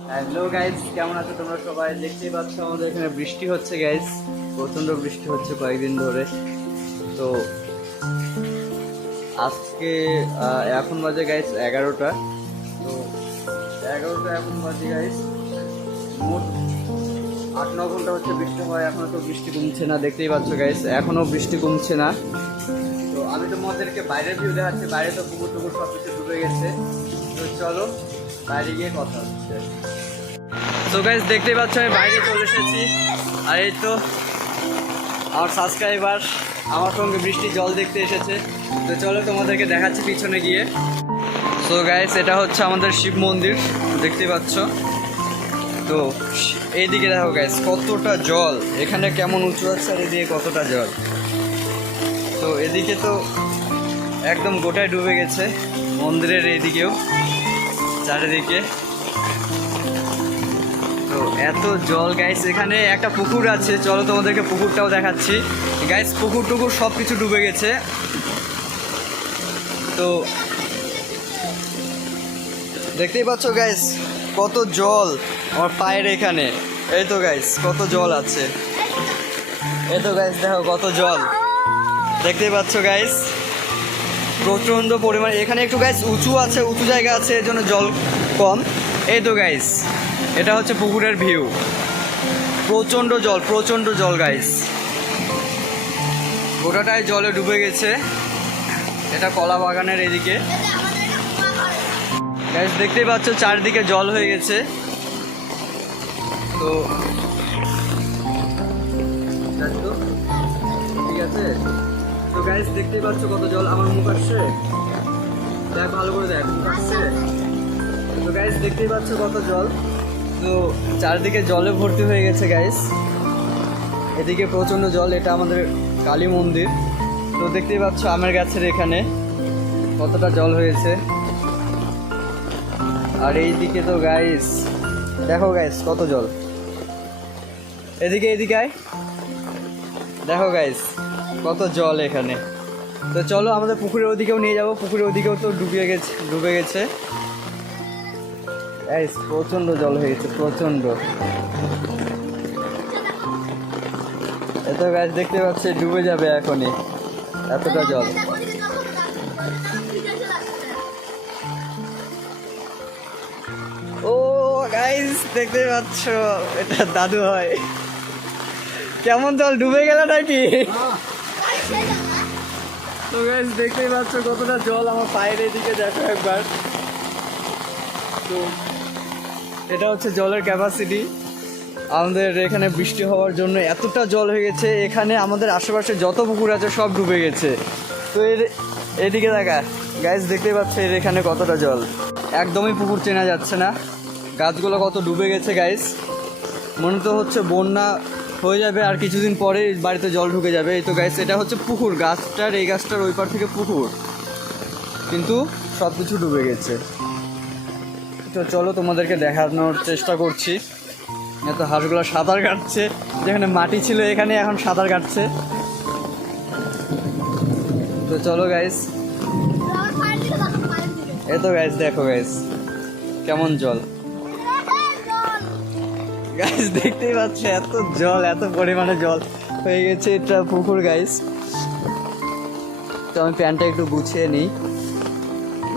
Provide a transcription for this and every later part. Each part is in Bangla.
হ্যালো গাইজ, কেমন আছো তোমরা সবাই? দেখতেই পাচ্ছ আমাদের এখানে বৃষ্টি হচ্ছে গাইজ, প্রচণ্ড বৃষ্টি হচ্ছে কয়েকদিন ধরে। তো আজকে এখন বাজে গাইজ 11টা। তো 11টা এখন বাজে গাইজ, মোট 8-9 ঘন্টা হচ্ছে বৃষ্টি হয়, এখনও তো বৃষ্টি কমছে না। দেখতেই পাচ্ছ গাইজ, এখনও বৃষ্টি কমছে না। তো আমি তোমাদেরকে বাইরের ভিউ দেখাচ্ছি, বাইরে তো পুকুর টুকুর সব কিছু ডুবে গেছে। তো চলো বাইরে গিয়ে কথা হচ্ছে। তো গাইস, দেখতেই পাচ্ছ আমি বাইরে চলে এসেছি, আর এই তো আমার সাবস্ক্রাইবার আমার সঙ্গে বৃষ্টির জল দেখতে এসেছে। তো চলো তোমাদেরকে দেখাচ্ছি পিছনে গিয়ে। তো গাইস, এটা হচ্ছে আমাদের শিব মন্দির, দেখতেই পাচ্ছ। তো এইদিকে দেখো গাইস কতটা জল, এখানে কেমন উঁচু আছে আর এদিকে কতটা জল। তো এদিকে তো একদম গোটায় ডুবে গেছে, মন্দিরের এইদিকেও চারিদিকে। তো এত জল গাইস, এখানে একটা পুকুর আছে, চলো তোমাদেরকে পুকুরটাও দেখাচ্ছি গাইস। পুকুর টুকুর সব কিছু ডুবে গেছে। তো দেখতেই পাচ্ছ গাইস কত জল আমার পায়ের এখানে। এই তো গাইস কত জল আছে, এই তো গাইস দেখো কত জল, দেখতেই পাচ্ছ গাইস প্রচণ্ড পরিমাণ। এখানে একটু গাইস উঁচু আছে, উঁচু জায়গা আছে, এর জন্য জল কম। এই তো গাইস এটা হচ্ছে পুকুরের ভিউ, প্রচণ্ড জল গাইস, গোটাটাই জলে ডুবে গেছে। এটা কলা বাগানের এদিকে গাইস, দেখতেই পাচ্ছ চারিদিকে জল হয়ে গেছে। তো ঠিক আছে। তো গাইস দেখতেই পাচ্ছ কত জল, আমার মুখ আসছে, দেখ ভালো করে দেখ, মুখ আসছে। তো গাইস দেখতেই পাচ্ছ কত জল, তো চারদিকে জলে ভর্তি হয়ে গেছে গাইস। এদিকে প্রচণ্ড জল, এটা আমাদের কালী মন্দির। তো দেখতেই পাচ্ছ আমের গাছের এখানে কতটা জল হয়েছে। আর এইদিকে তো গাইস দেখো গাইস কত জল, এদিকে আয়, দেখো গাইস কত জল এখানে। তো চলো আমাদের পুকুরের ওদিকেও নিয়ে যাবো, পুকুরের ওদিকেও তো ডুবে গেছে গাইস, প্রচণ্ড জল হয়ে গেছে, প্রচণ্ড। এত গাছ দেখতে পাচ্ছে ডুবে যাবে এখনই, এতটা জল। ও গাইস দেখতে পাচ্ছ এটা দাদু হয়, কেমন জল ডুবে গেল নাকি? তো গাইস দেখতেই পাচ্ছ কতটা জল আমার পায়ের এদিকে, দেখো একবার। তো এটা হচ্ছে জলের ক্যাপাসিটি, আমাদের এখানে বৃষ্টি হওয়ার জন্য এতটা জল হয়ে গেছে। এখানে আমাদের আশেপাশে যত পুকুর আছে সব ডুবে গেছে। তো এদিকে দেখা গাইস, দেখতেই পাচ্ছে এর এখানে কতটা জল, একদমই পুকুর চেনা যাচ্ছে না। গাছগুলো কত ডুবে গেছে গাইস, মনে তো হচ্ছে বন্যা হয়ে যাবে আর কিছুদিন পরে বাড়িতে জল ঢুকে যাবে। এই তো গাইস এটা হচ্ছে পুকুর, গাছটার এই গাছটার ওই পার থেকে পুকুর, কিন্তু সব কিছু ডুবে গেছে। তো চলো তোমাদেরকে দেখানোর চেষ্টা করছি। এত হাঁসগুলো সাঁতার কাটছে, যেখানে মাটি ছিল এখানে এখন সাঁতার কাটছে। তো চলো গাইস, এই তো গাইস দেখো গাইস কেমন জল, গাইস দেখতেই পাচ্ছ এত জল, এত পরিমাণে জল হয়ে গেছে। এটা পুকুর গাইস। তো আমি প্যান্টটা একটু গুছিয়ে নিই,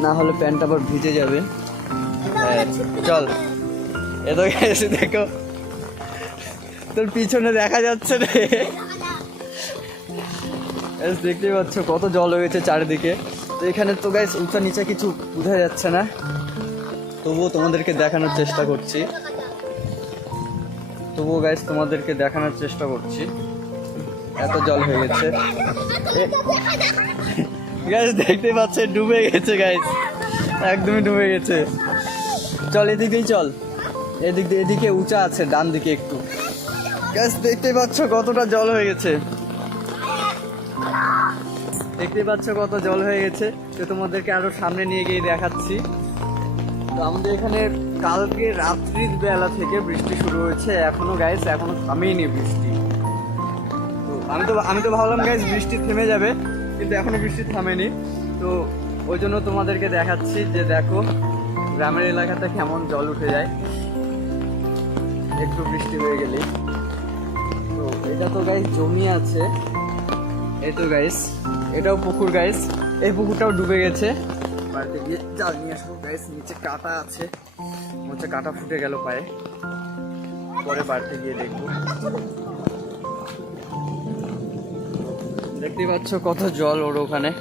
না হলে প্যান্টটা আবার ভিজে যাবে। হ্যাঁ চল, এত গাইস দেখো তোর পিছনে দেখা যাচ্ছে রে, দেখতেই পাচ্ছ কত জল হয়েছে চারিদিকে। তো এখানে তো গাইস উঁচা নিচা কিছু বোঝা যাচ্ছে না, তবুও তোমাদেরকে দেখানোর চেষ্টা করছি, এত জল হয়ে গেছে গাইস, দেখতে পাচ্ছে ডুবে গেছে গাইস, একদমই ডুবে গেছে। চল এদিকেই চল, এদিকে উঁচা আছে ডান দিকে একটু। গাইস দেখতে পাচ্ছ কতটা জল হয়ে গেছে, কত জল হয়ে গেছে। তো তোমাদেরকে আরো সামনে নিয়ে গিয়ে দেখাচ্ছি। তো আমাদের এখানে কালকে রাত্রির বেলা থেকে বৃষ্টি শুরু হয়েছে, এখনো গাইস এখনো থামেইনি বৃষ্টি। তো আমি তো ভাবলাম গাইস বৃষ্টি থেমে যাবে, কিন্তু এখনো বৃষ্টি থামেনি। তো ওই জন্য তোমাদেরকে দেখাচ্ছি যে দেখো গ্রামের এলাকাতে কেমন জল উঠে যায়। একটু বৃষ্টি হয়ে গেলেই। তো এটা তো গাইস জমি আছে, এই তো গাইস এটাও পুকুর গাইস, এই পুকুরটাও ডুবে গেছে। বাড়িতে গিয়ে জাল নিয়ে আসবো গাইস, নিচে কাটা আছে, হচ্ছে কাটা ফুটে গেল পায়ে, পরে বাড়িতে গিয়ে দেখবো। দেখতেই পাচ্ছ কত জল ওর ওখানে,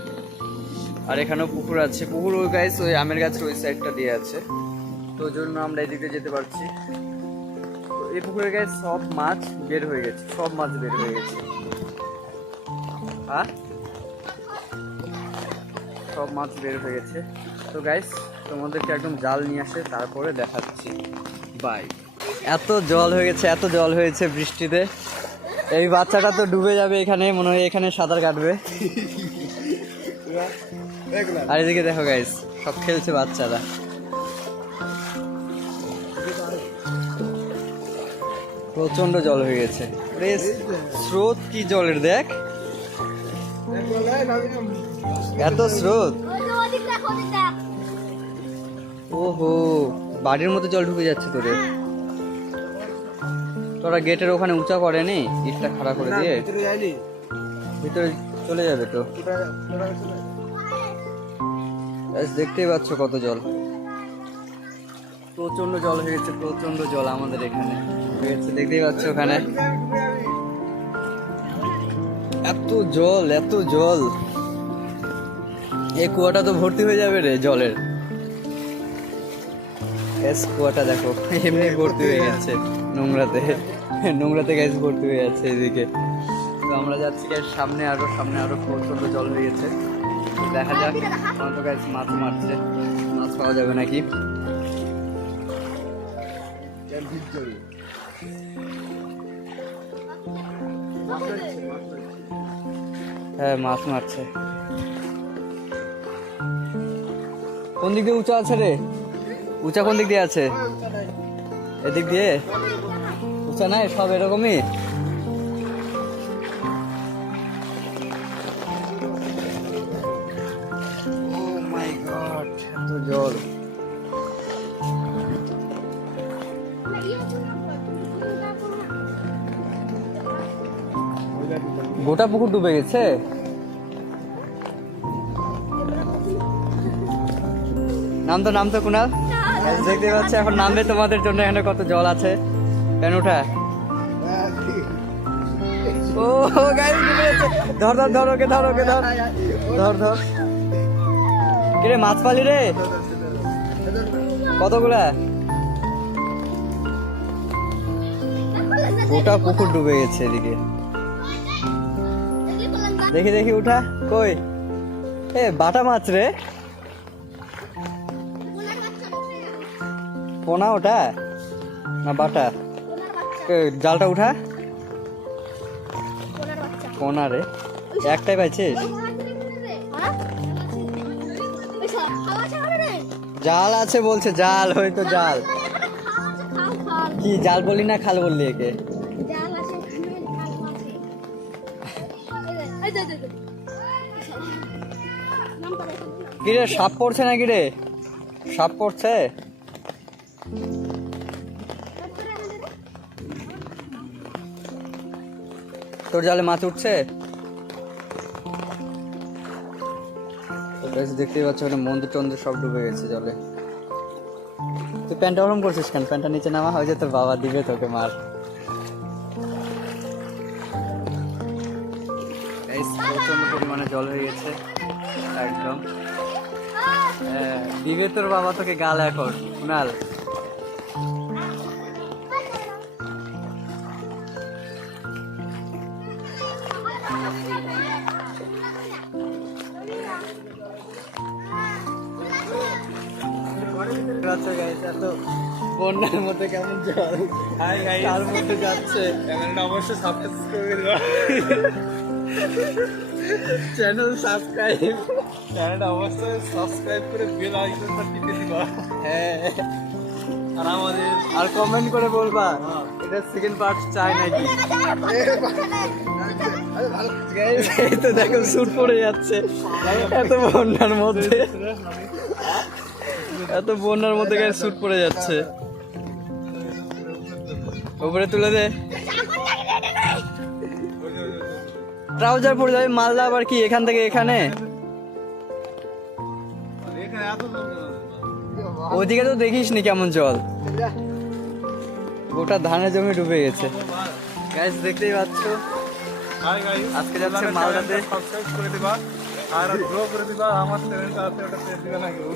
আর এখানেও পুকুর আছে। পুকুর ওই গাইস ওই আমের গাছের ওই সাইডটা দিয়ে আছে, তো ওই জন্য আমরা এদিকে যেতে পারছি। তো এই পুকুরে গাইস সব মাছ বের হয়ে গেছে, সব মাছ বের হয়ে গেছে। আর সব মাছ বের হয়ে গেছে। তো গাইস তোমাদেরকে একদম জাল নিয়ে আসে তারপরে দেখাচ্ছি। বাই। এত জল হয়ে গেছে, এত জল হয়েছে বৃষ্টিতে, এই বাচ্চাটা তো ডুবে যাবে এখানে, মনে হয় এখানে সাঁতার কাটবে। আর এদিকে দেখো গাইস সব খেলছে বাচ্চারা। প্রচন্ড জল হয়ে গেছে, স্রোত কি জলের দেখ, এত স্রোত। ওহো, বাড়ির মতো জল ঢুকে যাচ্ছে তোরে। তোরা গেটের ওখানে উঁচা করেনি, ইটটা খাড়া করে দিয়ে ভিতরে চলে যাবে তো। দেখতেই পাচ্ছ কত জল, প্রচন্ড জল হয়ে গেছে, প্রচন্ড জল আমাদের এখানে হয়ে গেছে। দেখতেই পাচ্ছ ওখানে এত জল, এত জল, এই কুয়াটা তো ভর্তি হয়ে যাবে রে জলের। কুয়াটা দেখো এমনি ভর্তি হয়ে গেছে নোংরাতে, নোংরাতে গ্যাস ভর্তি হয়ে যাচ্ছে এদিকে। তো আমরা যাচ্ছি গ্যাস সামনে, আরো প্রচন্ড জল হয়ে গেছে। তো দেখা যাক, তো গ্যাস মাছ মারছে, মাছ পাওয়া যাবে নাকি। হ্যাঁ মাছ মারছে। কোন দিক দিয়ে উঁচা আছে রে, উঁচা কোন দিক দিয়ে আছে? এদিক দিয়ে উঁচা নাই, সব এরকমই। ও মাই গড, এত জল। গোটা পুকুর ডুবে গেছে। নাম তো কুনাল, দেখতে পাচ্ছি এখন নামবে তোমাদের জন্য। এখানে কত জল আছে, কেন ওঠা। ও গাইস ধর ধর ধর, ওকে ধর, ওকে ধর ধর ধর। কিরে মাছ পালি রে কতগুলা? গোটা পুকুর ডুবে গেছে এদিকে। দেখি দেখি উঠা, কই এ বাটা মাছ রে, পোনা ওটা না বাটা? জালটা উঠা, পোনা রে, একটাই পাইছিস? জাল আছে বলছে, জাল হয়তো জাল। কি জাল বললি না খাল বললি একে? কিরে সাপ পড়ছে নাকি রে, সাপ পড়ছে? তোর জালে মাছ উঠছে? দেখতেই পাচ্ছ ওখানে মন্দির টন্দির সব ডুবে গেছে জলে। তুই প্যান্টটা ওরম করছিস কেন? প্যান্টটা নিচে নামা, হয়েছে তোর বাবা দিবে তোকে মার। প্রচন্ড পরিমাণে জল হয়ে গেছে একদম। দিবে তোর বাবা তোকে গাল এখন কুনাল। এত বন্যার মধ্যে কেমন জল, তার মধ্যে যাচ্ছে। অবশ্যই সাবস্ক্রাইব করে দিবা, চ্যানেল সাবস্ক্রাইব, চ্যানেলটা অবশ্যই সাবস্ক্রাইব করে বেল আইকনটা টিপে দিবা। হ্যাঁ, আর আমাদের আর কমেন্ট করে বলবা এটা সেকেন্ড পার্ট চাই নাকি। এই তো দেখো শুট পড়ে যাচ্ছে এত বন্যার মধ্যে, এত বন্যার মধ্যে গায়ে শুট পড়ে যাচ্ছে। উপরে তুলে দে। ট্রাউজার পরে যাবে মালদা আবার কি এখান থেকে এখানে? এখানে এত জল কেন? ওদিকে তো দেখিস নি কেমন জল, গোটা ধানের জমি ডুবে গেছে। গাইস দেখতেই পাচ্ছ হাই গাইস, আজকে যাচ্ছে মালদাতে। সাবস্ক্রাইব করে দিবা আর গ্রো করে দিবা। আমার চ্যানেলটা আছে, ওটা পেয়ে দিবা না কেউ।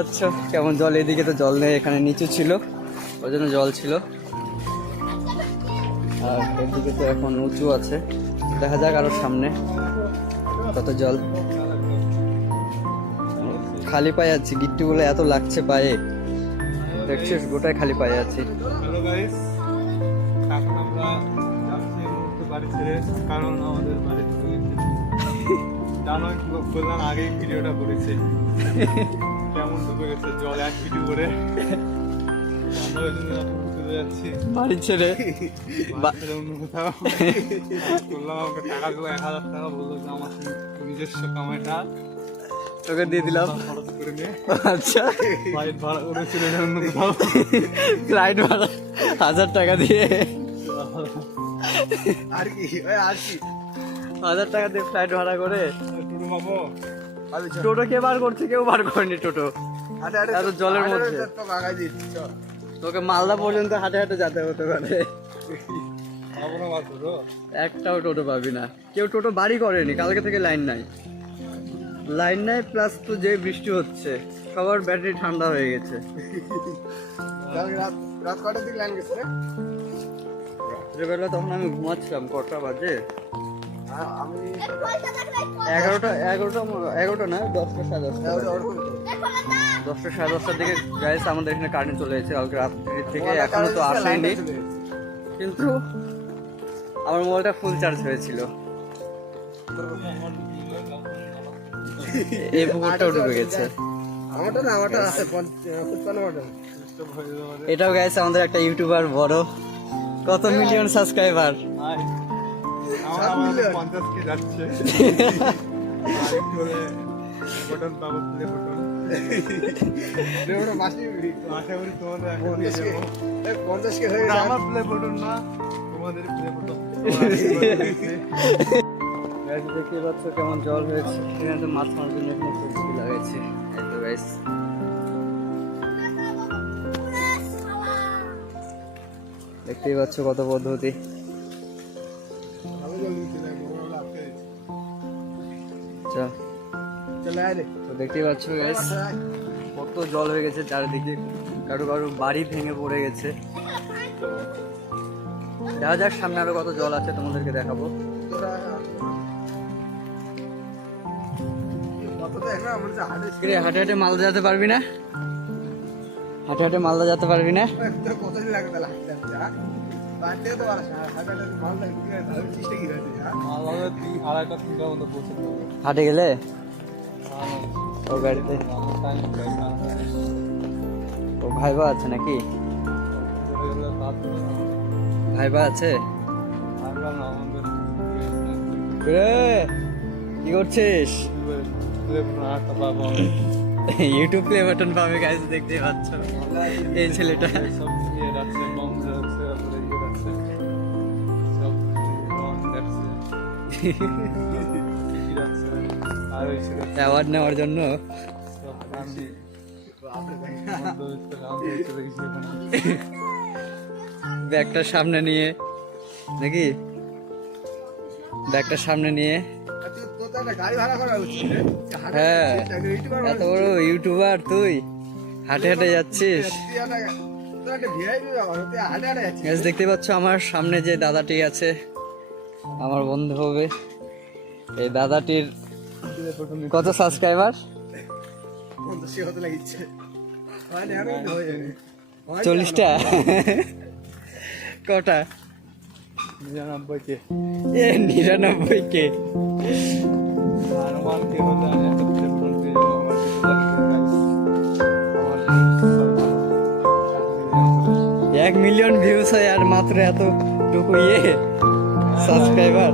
আচ্ছা কেমন জল, এদিকে তো জল নেই, এখানে নিচু ছিল ওই জন্য জল ছিল, আর এদিকে তো এখন উঁচু আছে। দেখা যাক আরো সামনে কত জল। খালি পায়ে আছি, গিট্টুগুলো এত লাগছে পায়ে, দেখছিস গোটায় খালি পায়ে আছি। হ্যালো গাইস, এখন আমরা যাচ্ছি এই মুহূর্তে বাড়ি ছেড়ে, কারণ আমাদের বাড়ি ঢুকে গেছে। জানোই বললাম আগেই ভিডিওটা করেছি কেমন ঢুকে গেছে জল 1 ফিট করে। আমরা ওই জন্য এখন চলে যাচ্ছি বাড়ি ছেড়ে বাড়ি ছেড়ে অন্য কোথাও। বললাম আমাকে টাকা দেবো 1000 টাকা, বললো যে আমার নিজস্ব কামাইটা তোকে দিয়ে দিলাম। খরচ করে নিয়ে আচ্ছা ফ্লাইট ভাড়া করে চলে যাই অন্য কোথাও। ফ্লাইট ভাড়া 1000 টাকা দিয়ে, আর কি আর কি 1000 টাকা দিয়ে ফ্লাইট ভাড়া করে। টুটু পাবো টোটো কে বার করছে? কেউ বার করেনি টোটো, এত জলের মধ্যে। তোকে মালদা পর্যন্ত হাঁটে হাঁটে যেতে হতে পারে, একটাও টোটো পাবি না। কেউ টোটো বাড়ি করেনি, কালকে থেকে লাইন নাই, লাইন নাই প্লাস তো যে বৃষ্টি হচ্ছে সবার ব্যাটারি ঠান্ডা হয়ে গেছে। রাত কটার দিকে লাইন গেছে? রাত্রেবেলা তখন আমি ঘুমাচ্ছিলাম, কটা বাজে? আমি 11টা না 10টা সাড়ে 10টার দিকে গাইস আমাদের এখানে কারেন্ট চলে এসেছে কালকে রাত্রি থেকে, এখনো তো আসেনি, কিন্তু আমার মোবাইলটা ফুল চার্জ হয়েছিল। এই পুকুরটাও ডুবে গেছে। এটাও গাইস আমাদের একটা ইউটিউবার বড়, কত মিলিয়ন সাবস্ক্রাইবার। আমার 50 কে যাচ্ছে। বটন পাবো, প্লে বটন। আশা করি তোমাদের এখন দিয়ে দেবো। 50 কে হয়ে ওটা আমার প্লে বটন না, তোমাদের প্লে বটন। গাইস দেখতে পাচ্ছ কেমন জল হয়েছে, এখানে তো মাছ মারার জন্য এখানে সবজি লাগাইছে। এই তো গাইস দেখতেই পাচ্ছ কত পদ্ধতি। চল তো দেখতেই পাচ্ছ গাইস কত জল হয়ে গেছে চারিদিকে, কারো কারো বাড়ি ভেঙে পড়ে গেছে। তো দেখা যাক সামনে আরো কত জল আছে, তোমাদেরকে দেখাবো। কিরে হাটে হাটে মালদা যেতে পারবি না? হাটে হাটে মালদা যেতে পারবি না? আমাদের 2:30 3টার মধ্যে পৌঁছে দেবো। হাটে গেলে ও গাড়িতে ও ভাইবা আছে নাকি? ভাইবা আছে? রে, কি করছিস? ইউটিউব প্লে বাটন পাবে গাইস, দেখতে পাচ্ছ এই ছেলেটা। অ্যাওয়ার্ড নেওয়ার জন্য ব্যাগটা সামনে নিয়ে নাকি, ব্যাগটা সামনে নিয়ে। হ্যাঁ এত বড় ইউটিউবার তুই, হাটে হাটে যাচ্ছিস। দেখতে পাচ্ছ আমার সামনে যে দাদাটি আছে, আমার বন্ধু হবে। এই দাদাটির কত সাবস্ক্রাইবার? 40টা? কটা? 99 কে। 99 কে? আর 1 কে হলে আমি একটা প্লে বটন পেয়ে যাবো আমার ভিডিও। 1 মিলিয়ন ভিউজ হয় আর মাত্র এতটুকু সাবস্ক্রাইবার।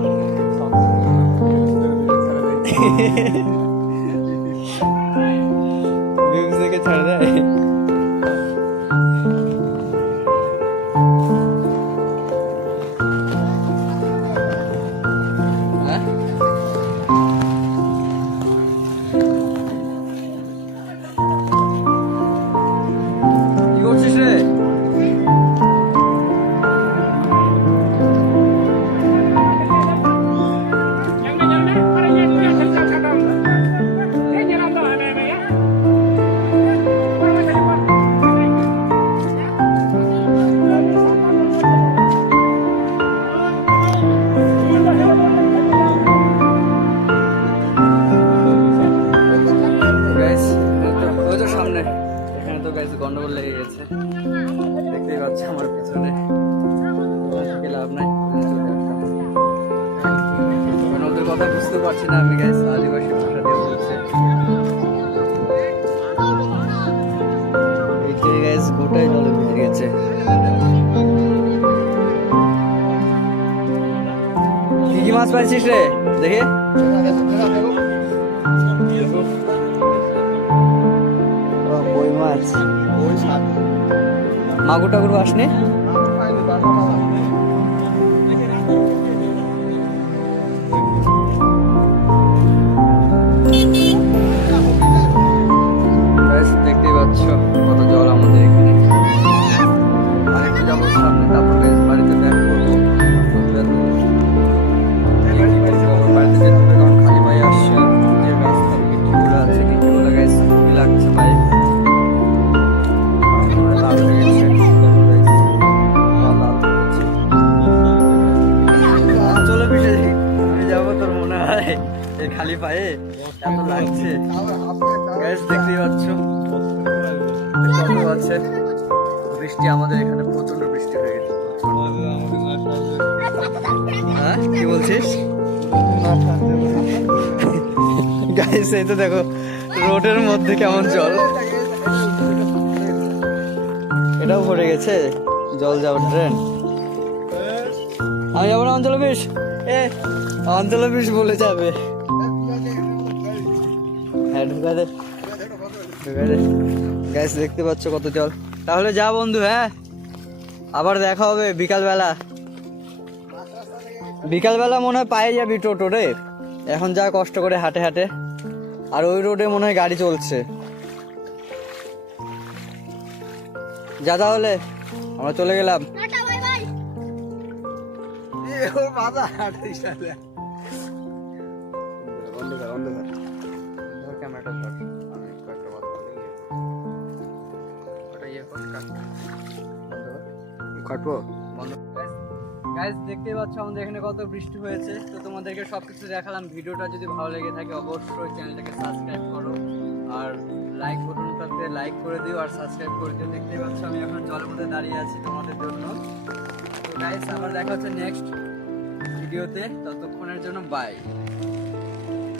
ভিউজ দেখে ছাড় দেয়। তো গাইস গন্ডগোল লেগে গেছে, দেখতেই পাচ্ছি আমার পিছনে। থেকে লাভ নাই, চলে আসলাম। মানে ওদের কথা বুঝতে পারছি না আমি গাইস, আদিবাসী ভাষা দিয়ে বলছে। এই গাইস গোটাই জলে ভিজে গেছে। কি কি মাছ পাইছিস রে দেখে? কই মাছ, মাগুর টাগুর আসনে? দেখতেই পাচ্ছ কত জল আমাদের এখানে। আরেকটু যাবো সামনে, তারপর বাড়িতে ব্যাক করবো। বাড়িতে যেতে হবে কারণ খালি ভাই আসছে। যে রাস্তার গিট্টিগুলো আছে, গিট্টিগুলো গাইস খুবই লাগছে ভাই। লাল হয়ে গেছে, চলো পিছিয়ে দেখি। আমি যাবো তোর মনে হয় এই খালি পায়ে, এত লাগছে গাইস। দেখতেই পাচ্ছ কত আছে। বৃষ্টি আমাদের এখানে প্রচন্ড বৃষ্টি হয়ে গেছে। হ্যাঁ কি বলছিস গাইস? এই তো দেখো রোডের মধ্যে কেমন জল, এটাও ভরে গেছে জল যাওয়ার ট্রেন। আমি যাবো না অঞ্চল অফিস, অঞ্চল অফিস বলে যাবে। হ্যাঁ ঢুকা দে, ঢুকা দে। গ্যাস দেখতে পাচ্ছ কত জল। তাহলে যা বন্ধু, হ্যাঁ আবার দেখা হবে বিকালবেলা। বিকালবেলা মনে হয় পায়ে যাবি টোটো রে, এখন যা কষ্ট করে হাঁটে হাঁটে। আর ওই রোডে মনে হয় গাড়ি চলছে। যা তাহলে, আমরা চলে গেলাম। ক্যামেরাটা ধর, আমি কয়েকটা কথা বলে ওটা ইয়ে কাটবো বন্ধ। গাইস দেখতেই পাচ্ছ আমাদের এখানে কত বৃষ্টি হয়েছে। তো তোমাদেরকে সবকিছু দেখালাম। ভিডিওটা যদি ভালো লেগে থাকে অবশ্যই চ্যানেলটাকে সাবস্ক্রাইব করো, আর লাইক বাটনটাতে লাইক করে দিও, আর সাবস্ক্রাইব করে দিও। দেখতেই পাচ্ছ আমি এখন জলের মধ্যে দাঁড়িয়ে আছি তোমাদের জন্য। তো গাইস আবার দেখা হচ্ছে নেক্সট ভিডিওতে, ততক্ষণের জন্য বাই।